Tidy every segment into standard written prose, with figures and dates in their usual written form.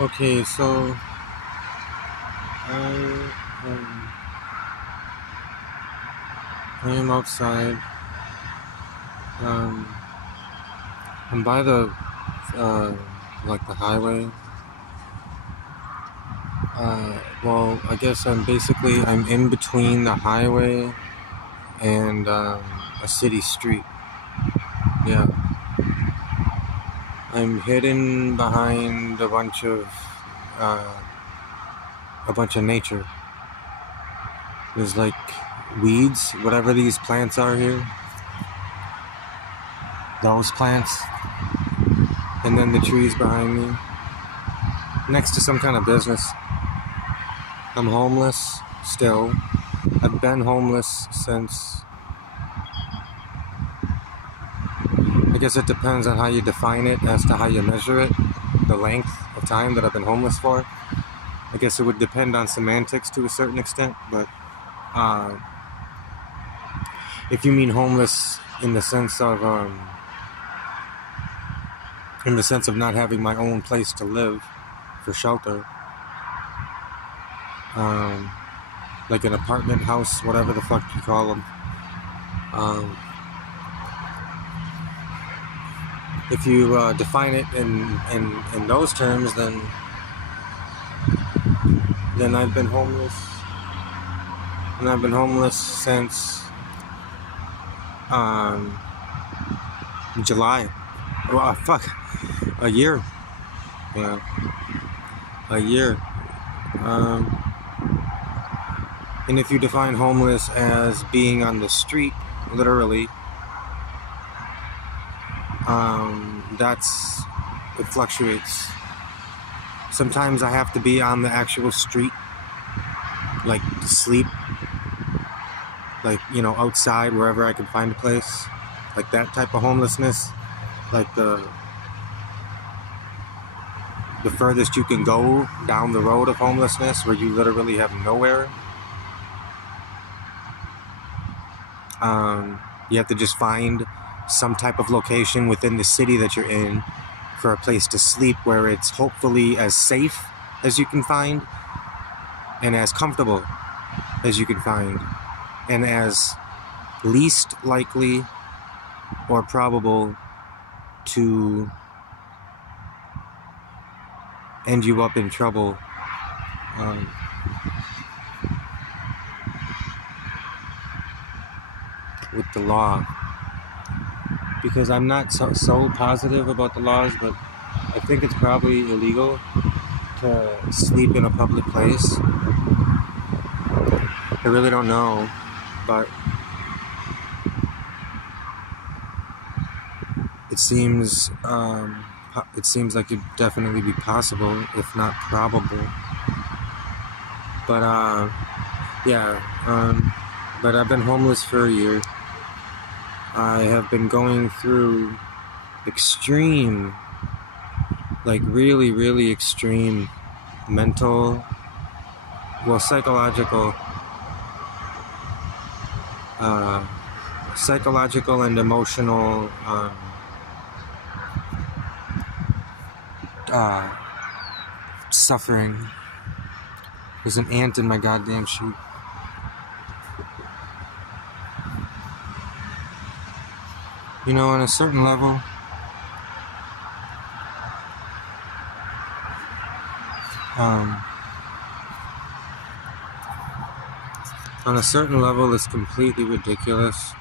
Okay, so I I am outside. Um, I'm by the uh, like the highway. Well, I guess I'm in between the highway and a city street. Yeah, I'm hidden behind uh, a bunch of nature. There's like weeds, whatever these plants are here. Those plants, and then the trees behind me, next to some kind of business. I'm homeless still. I've been homeless since, I guess it depends on how you define it as to how you measure it, the length of time that I've been homeless for. I guess it would depend on semantics to a certain extent, but uh, if you mean homeless in the sense of not having my own place to live for shelter, um, like an apartment house, whatever the fuck you call them. Um, if you define it in those terms, then I've been homeless, and I've been homeless since um, July. Well, fuck, a year. Yeah, a year. Um, and if you define homeless as being on the street, literally, it fluctuates. Sometimes I have to be on the actual street, like to sleep, like, outside wherever I can find a place, like that type of homelessness, like the furthest you can go down the road of homelessness, where you literally have nowhere. You have to just find some type of location within the city that you're in for a place to sleep, where it's hopefully as safe as you can find, and as comfortable as you can find, and as least likely or probable to end you up in trouble um, with the law. Because I'm not so positive about the laws, but I think it's probably illegal to sleep in a public place. I really don't know, but it seems like it'd definitely be possible, if not probable. But yeah. But I've been homeless for a year. I have been going through extreme, like really, really extreme mental, psychological, and emotional suffering. There's an ant in my goddamn shoe. On a certain level, it's completely ridiculous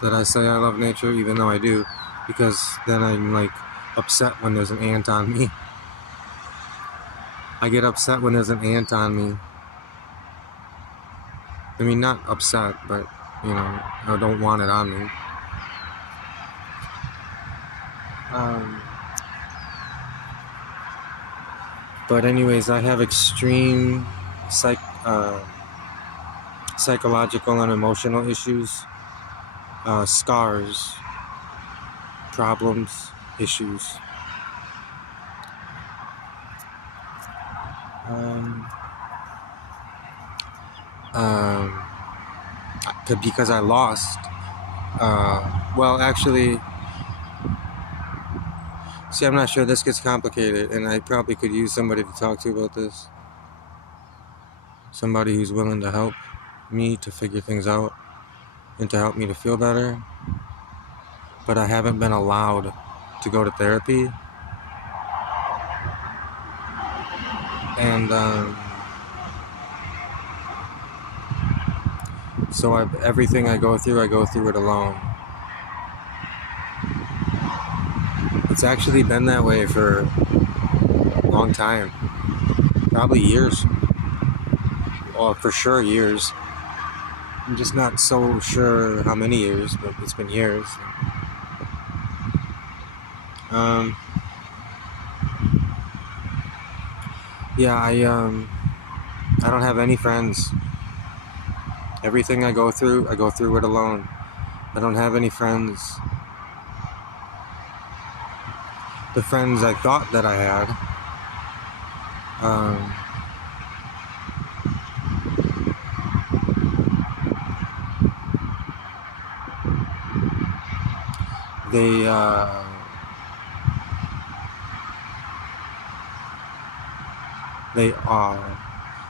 that I say I love nature, even though I do, because then I'm like upset when there's an ant on me. I get upset when there's an ant on me. I mean, not upset, but I don't want it on me. But anyways, I have extreme psychological and emotional issues, scars, problems, issues. Because I lost. Well, actually, See, I'm not sure. This gets complicated, and I probably could use somebody to talk to about this. Somebody who's willing to help me to figure things out and to help me to feel better. But I haven't been allowed to go to therapy. And so everything I go through it alone. It's actually been that way for a long time. Probably years. Well, for sure years. I'm just not so sure how many years, but it's been years. Yeah, I don't have any friends. Everything I go through it alone. I don't have any friends. The friends I thought that I had,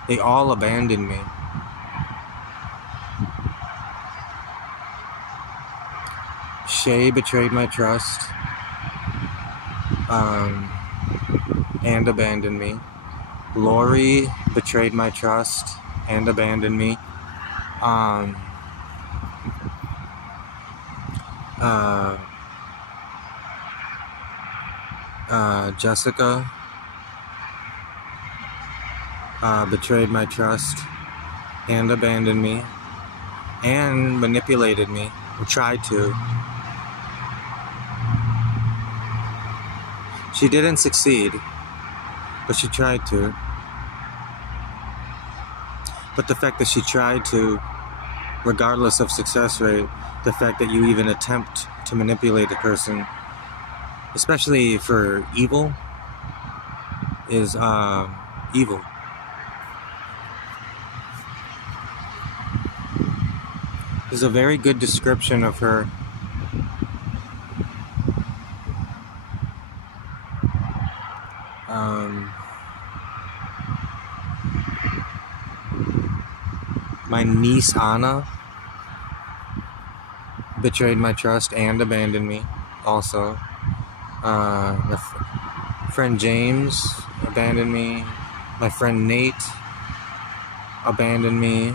they all abandoned me. Shay betrayed my trust, and abandoned me. Lori betrayed my trust and abandoned me. Jessica betrayed my trust and abandoned me and manipulated me, or tried to. She didn't succeed, but she tried to. But the fact that she tried to, regardless of success rate, the fact that you even attempt to manipulate a person, especially for evil, is evil. Is a very good description of her. My niece Anna betrayed my trust and abandoned me also. My friend James abandoned me. My friend Nate abandoned me.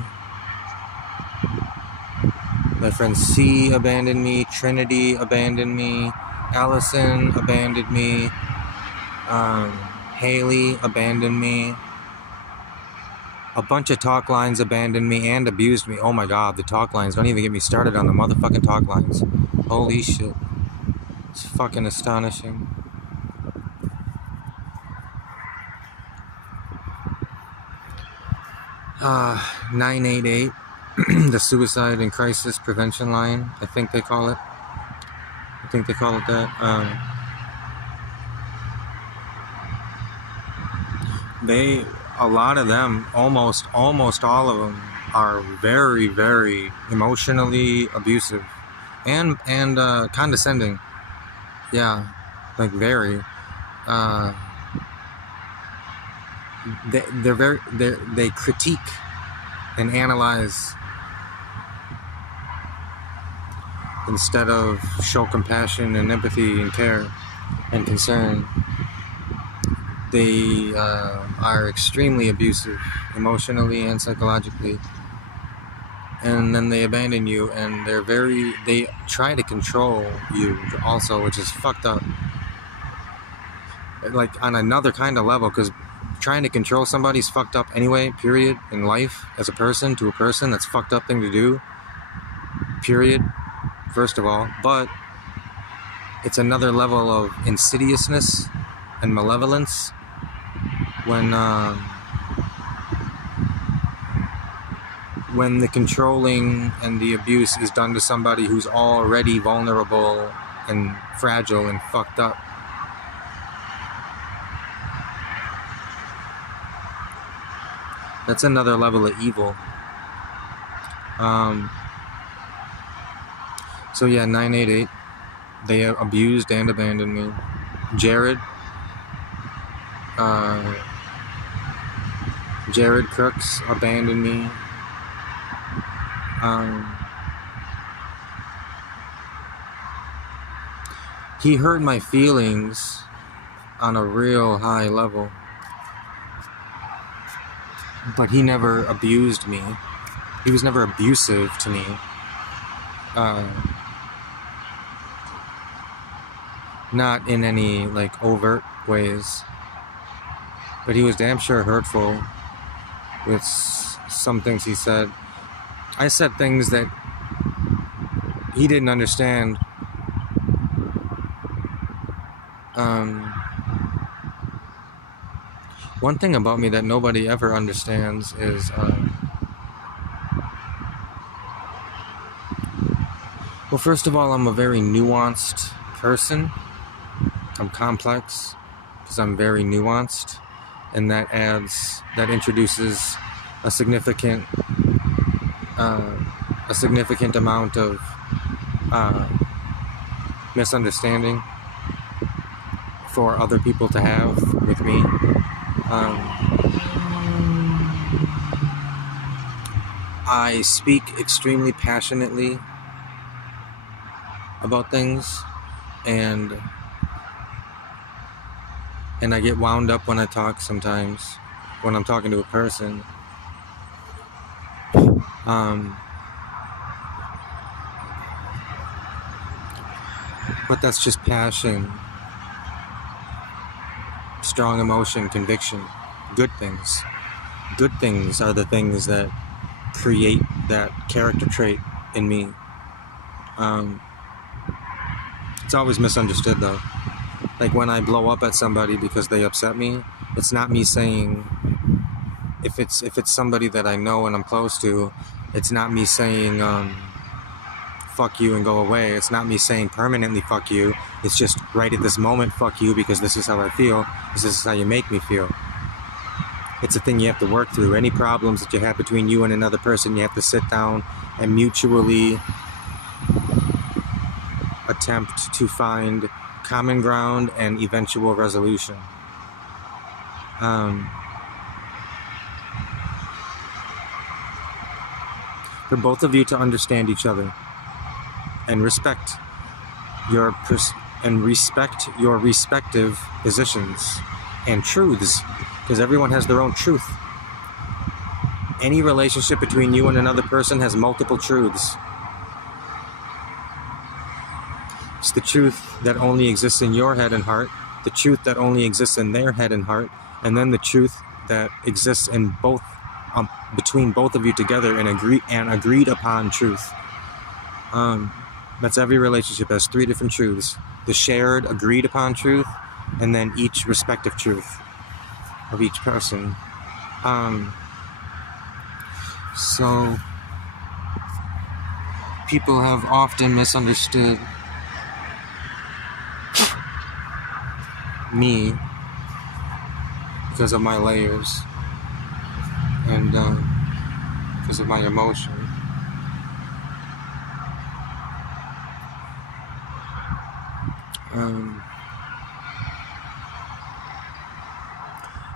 My friend C abandoned me. Trinity abandoned me. Allison abandoned me. Haley abandoned me. A bunch of talk lines abandoned me and abused me. Oh my god, the talk lines. Don't even get me started on the motherfucking talk lines. Holy shit. It's fucking astonishing. Uh, 988, the suicide and crisis prevention line, I think they call it. I think they call it that. A lot of them, almost all of them, are very, very emotionally abusive and condescending. Yeah, like very. They critique and analyze instead of show compassion and empathy and care and concern. They are extremely abusive emotionally and psychologically, and then they abandon you, and they try to control you also, which is fucked up, like on another kind of level, because trying to control somebody's fucked up anyway, period, in life, as a person to a person. That's a fucked up thing to do, period, first of all. But it's another level of insidiousness and malevolence when the controlling and the abuse is done to somebody who's already vulnerable and fragile and fucked up. That's another level of evil. So yeah, 988, they abused and abandoned me. Jared. Jared Crooks abandoned me. He hurt my feelings on a real high level, but he never abused me. He was never abusive to me. Not in any like overt ways, but he was damn sure hurtful with some things he said. I said things that he didn't understand. One thing about me that nobody ever understands is well, first of all, I'm a very nuanced person. I'm complex because I'm very nuanced, and that introduces a significant amount of misunderstanding for other people to have with me. I speak extremely passionately about things, and I get wound up when I talk sometimes, when I'm talking to a person. But that's just passion, strong emotion, conviction, good things. Good things are the things that create that character trait in me. It's always misunderstood though. Like when I blow up at somebody because they upset me, it's not me saying, if it's somebody that I know and I'm close to, it's not me saying fuck you and go away. It's not me saying permanently fuck you. It's just right at this moment, fuck you, because this is how I feel, because this is how you make me feel. It's a thing you have to work through. Any problems that you have between you and another person, you have to sit down and mutually attempt to find common ground and eventual resolution. For both of you to understand each other and respect your respective positions and truths, because everyone has their own truth. Any relationship between you and another person has multiple truths. It's the truth that only exists in your head and heart, the truth that only exists in their head and heart, and then the truth that exists in both, between both of you together, and agreed upon truth. That's every relationship has three different truths: the shared, agreed upon truth, and then each respective truth of each person. So people have often misunderstood me because of my layers and because of my emotion.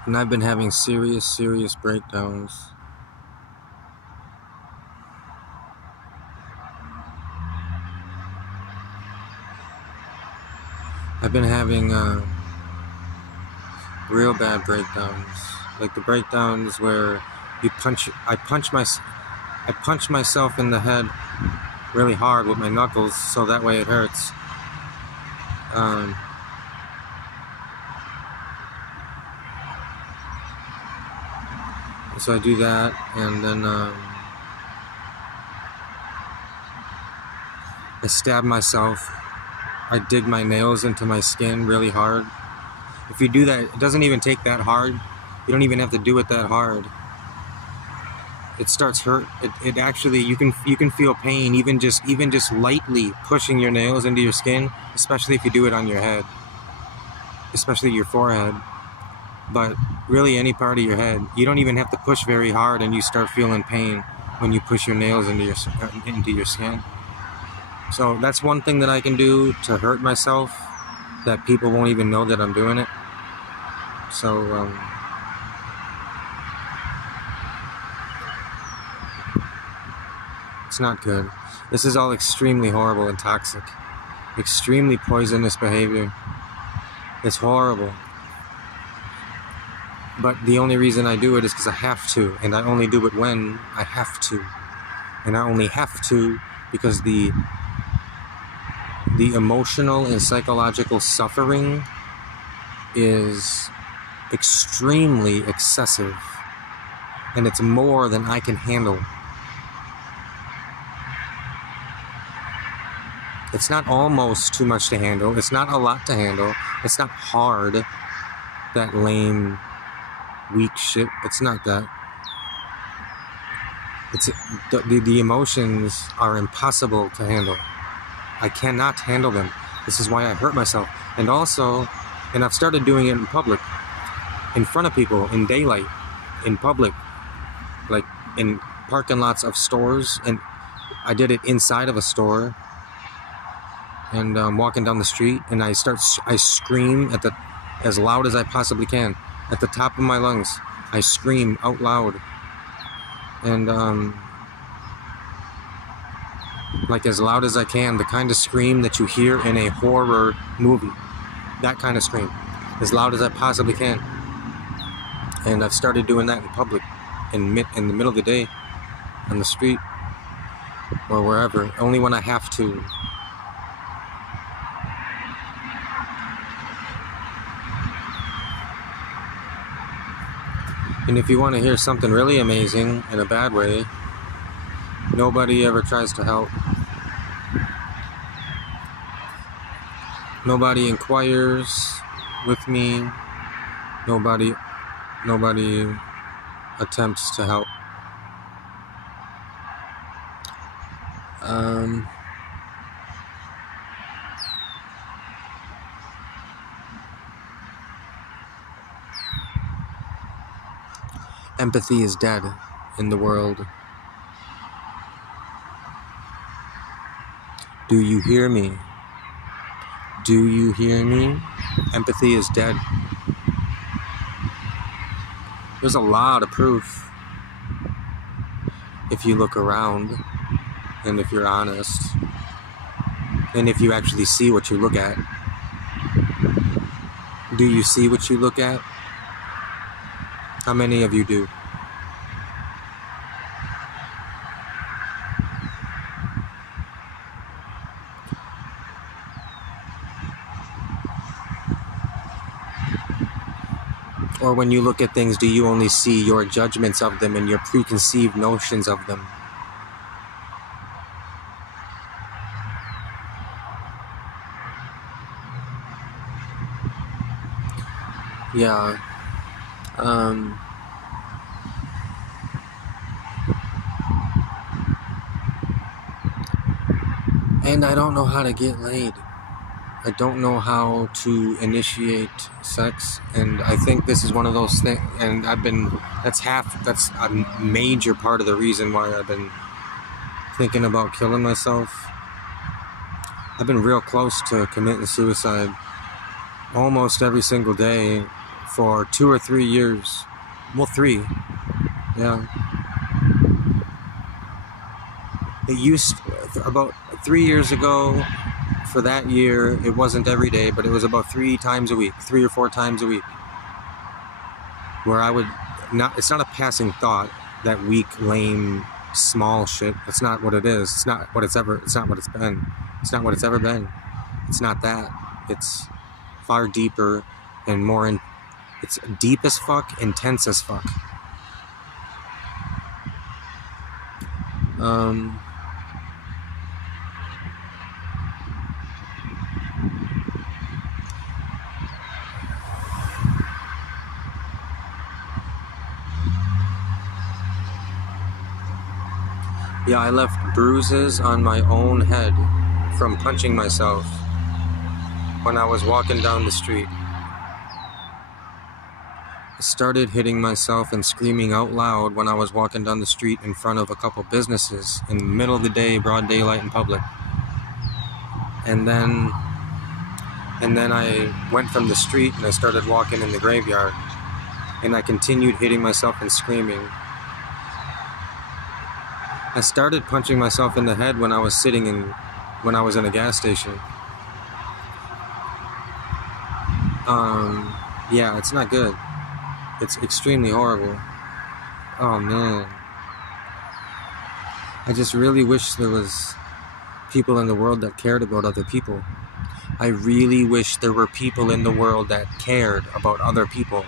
And I've been having serious breakdowns. I've been having real bad breakdowns, like the breakdowns where I punch myself in the head really hard with my knuckles, so that way it hurts. So I do that, and then I stab myself. I dig my nails into my skin really hard. If you do that, it doesn't even take that hard. You don't even have to do it that hard. It starts hurt. It actually, you can feel pain even just lightly pushing your nails into your skin, especially if you do it on your head, especially your forehead. But really any part of your head, you don't even have to push very hard, and you start feeling pain when you push your nails into your skin. So that's one thing that I can do to hurt myself that people won't even know that I'm doing it. So, it's not good. This is all extremely horrible and toxic. Extremely poisonous behavior. It's horrible. But the only reason I do it is because I have to. And I only do it when I have to. And I only have to because the emotional and psychological suffering is extremely excessive. And it's more than I can handle. It's not almost too much to handle. It's not a lot to handle. It's not hard. That lame, weak shit. It's not that. It's the emotions are impossible to handle. I cannot handle them. This is why I hurt myself. And also, and I've started doing it in public, in front of people, in daylight, in public, like in parking lots of stores. And I did it inside of a store. And walking down the street, and I scream as loud as I possibly can, at the top of my lungs. I scream out loud, and like as loud as I can, the kind of scream that you hear in a horror movie. That kind of scream, as loud as I possibly can. And I've started doing that in public, in the middle of the day, on the street, or wherever, only when I have to. And if you want to hear something really amazing in a bad way, nobody ever tries to help. Nobody inquires with me. Nobody attempts to help. Empathy is dead in the world. Do you hear me? Do you hear me? Empathy is dead. There's a lot of proof. If you look around, and if you're honest, and if you actually see what you look at. Do you see what you look at? How many of you do? Or when you look at things, do you only see your judgments of them and your preconceived notions of them? Yeah. And I don't know how to get laid. I don't know how to initiate sex, and I think this is one of those things, and that's a major part of the reason why I've been thinking about killing myself. I've been real close to committing suicide almost every single day for 2 or 3 years. Well, 3. Yeah. It used, about 3 years ago, for that year, it wasn't every day, but it was about 3 times a week, 3 or 4 times a week, where I would it's not a passing thought, that weak, lame, small shit. That's not what it is. It's not what it's been. It's not what it's ever been. It's not that. It's far deeper and more, it's deep as fuck, intense as fuck. Yeah, I left bruises on my own head from punching myself when I was walking down the street. I started hitting myself and screaming out loud when I was walking down the street in front of a couple businesses in the middle of the day, broad daylight in public. And then And then I went from the street and I started walking in the graveyard. And I continued hitting myself and screaming. I started punching myself in the head when I was when I was in a gas station. Yeah, it's not good. It's extremely horrible. Oh man. I just really wish there was people in the world that cared about other people. I really wish there were people in the world that cared about other people.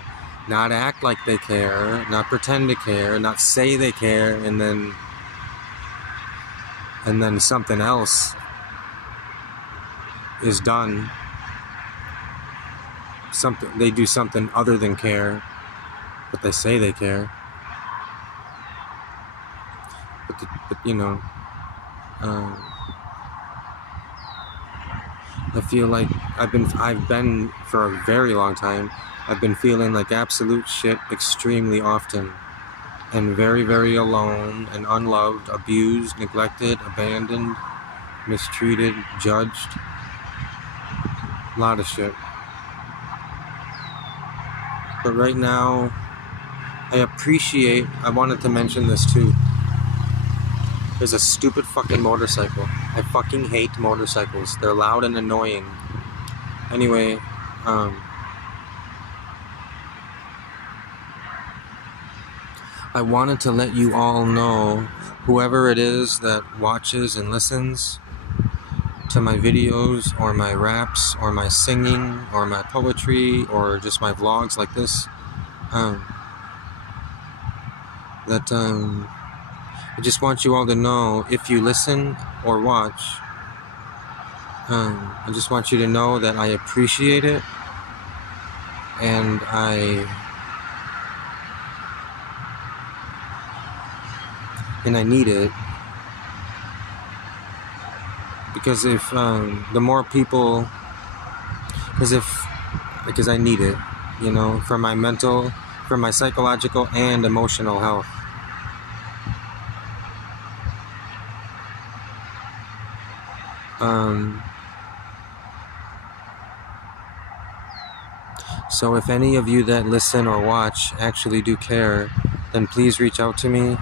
Not act like they care, not pretend to care, not say they care, and then something else is done. They do something other than care, but they say they care. But you know, I feel like I've been for a very long time. I've been feeling like absolute shit extremely often, and very, very alone and unloved, abused, neglected, abandoned, mistreated, judged. A lot of shit. But right now, I wanted to mention this too. There's a stupid fucking motorcycle. I fucking hate motorcycles. They're loud and annoying. Anyway, I wanted to let you all know, whoever it is that watches and listens to my videos or my raps or my singing or my poetry or just my vlogs like this, I just want you all to know, if you listen or watch, I just want you to know that I appreciate it, and I need it, because if the more people, because I need it, you know, for my mental, for my psychological and emotional health. So if any of you that listen or watch actually do care, then please reach out to me.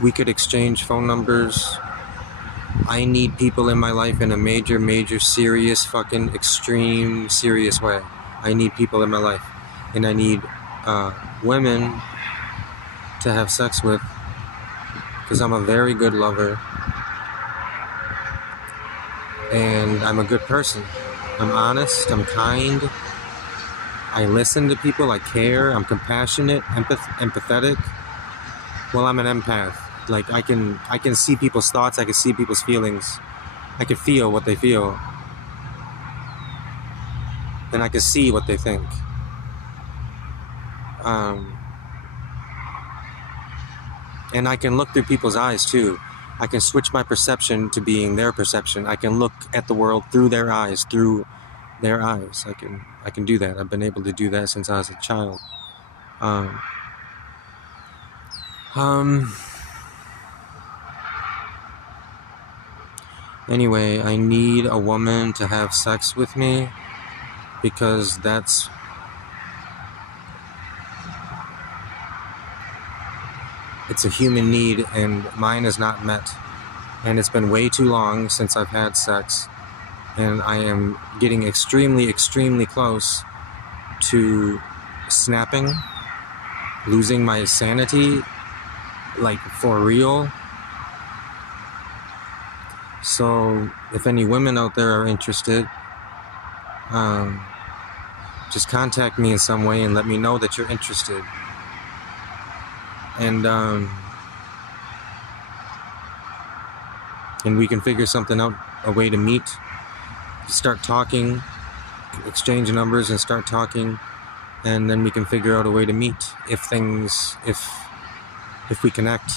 We could exchange phone numbers. I need people in my life in a major, major, serious, fucking extreme, serious way. I need people in my life. And I need women to have sex with, because I'm a very good lover. And I'm a good person. I'm honest, I'm kind. I listen to people, I care, I'm compassionate, empathetic. Well, I'm an empath. Like, I can see people's thoughts, I can see people's feelings. I can feel what they feel. And I can see what they think. And I can look through people's eyes too. I can switch my perception to being their perception. I can look at the world through their eyes, I can do that. I've been able to do that since I was a child. Anyway, I need a woman to have sex with me, because it's a human need, and mine is not met. And it's been way too long since I've had sex, and I am getting extremely, extremely close to snapping, losing my sanity, like for real. So if any women out there are interested, just contact me in some way and let me know that you're interested. And we can figure something out, a way to meet, start talking, exchange numbers and start talking, and then we can figure out a way to meet if we connect.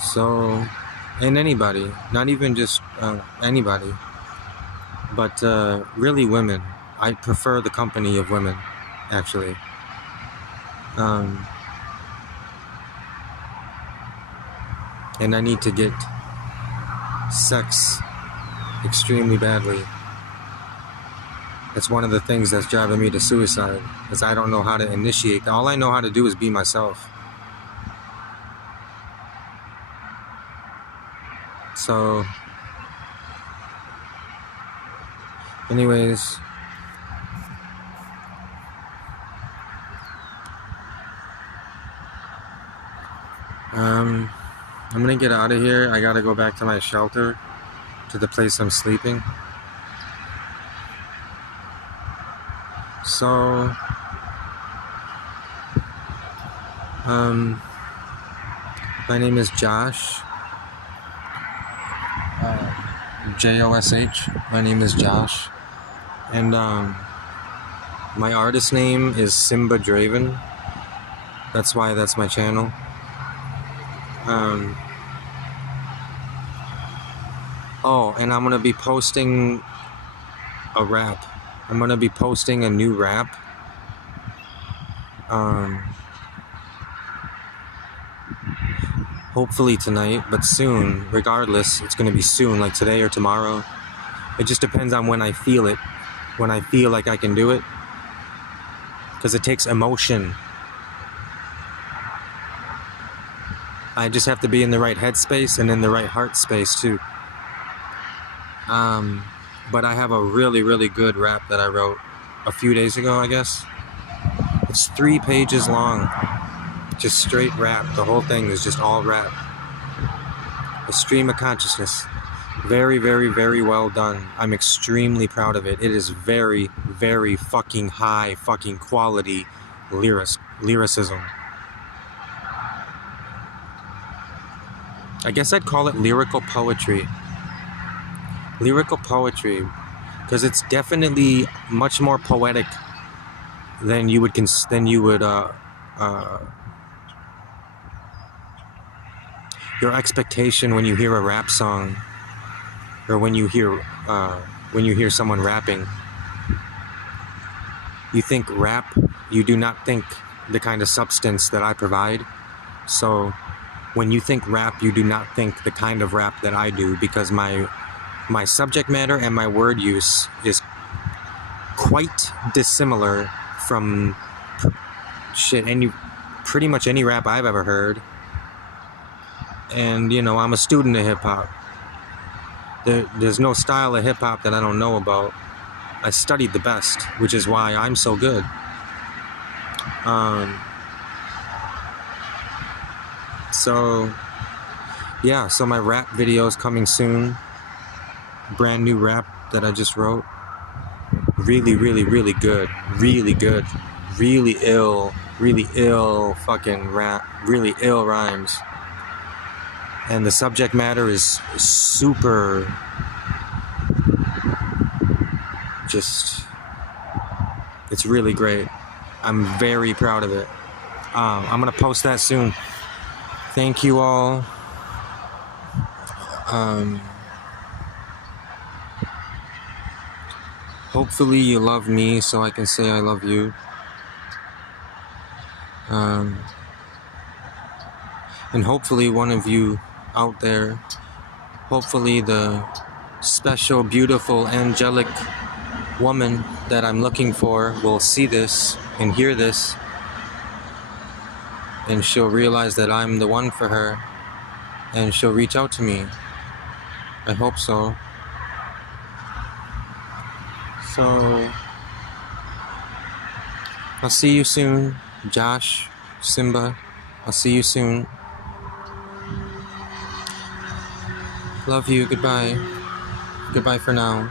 So, and anybody, not even just anybody, but really women. I prefer the company of women, actually. And I need to get sex extremely badly. It's one of the things that's driving me to suicide, is I don't know how to initiate. All I know how to do is be myself. So, anyways, I'm gonna get out of here. I gotta go back to my shelter, to the place I'm sleeping. So, my name is Josh. Josh. My name is Josh. And, my artist name is Simba Draven. That's why that's my channel. Oh, and I'm gonna be posting a rap. I'm gonna be posting a new rap. Hopefully tonight, but soon. Regardless, it's gonna be soon, like today or tomorrow. It just depends on when I feel it. When I feel like I can do it. Because it takes emotion. I just have to be in the right headspace and in the right heart space too. But I have a really, really good rap that I wrote a few days ago, I guess. It's 3 pages long. Just straight rap. The whole thing is just all rap. A stream of consciousness. Very, very, very well done. I'm extremely proud of it. It is very, very fucking high fucking quality lyricism. I guess I'd call it lyrical poetry. Lyrical poetry, because it's definitely much more poetic than you would your expectation when you hear a rap song, or when you hear someone rapping. You think rap, you do not think the kind of substance that I provide. So when you think rap, you do not think the kind of rap that I do, because my subject matter and my word use is quite dissimilar from pretty much any rap I've ever heard. And, I'm a student of hip-hop. There's no style of hip-hop that I don't know about. I studied the best, which is why I'm so good. So my rap video is coming soon. Brand new rap that I just wrote. Really, really, really good. Really good. Really ill fucking rap. Really ill rhymes. And the subject matter is super, it's really great. I'm very proud of it. I'm gonna post that soon. Thank you all. Hopefully you love me so I can say I love you. And hopefully one of you out there, hopefully the special, beautiful, angelic woman that I'm looking for will see this and hear this, and she'll realize that I'm the one for her, and she'll reach out to me. I hope so. So, I'll see you soon, Josh, Simba. I'll see you soon. Love you. Goodbye. Goodbye for now.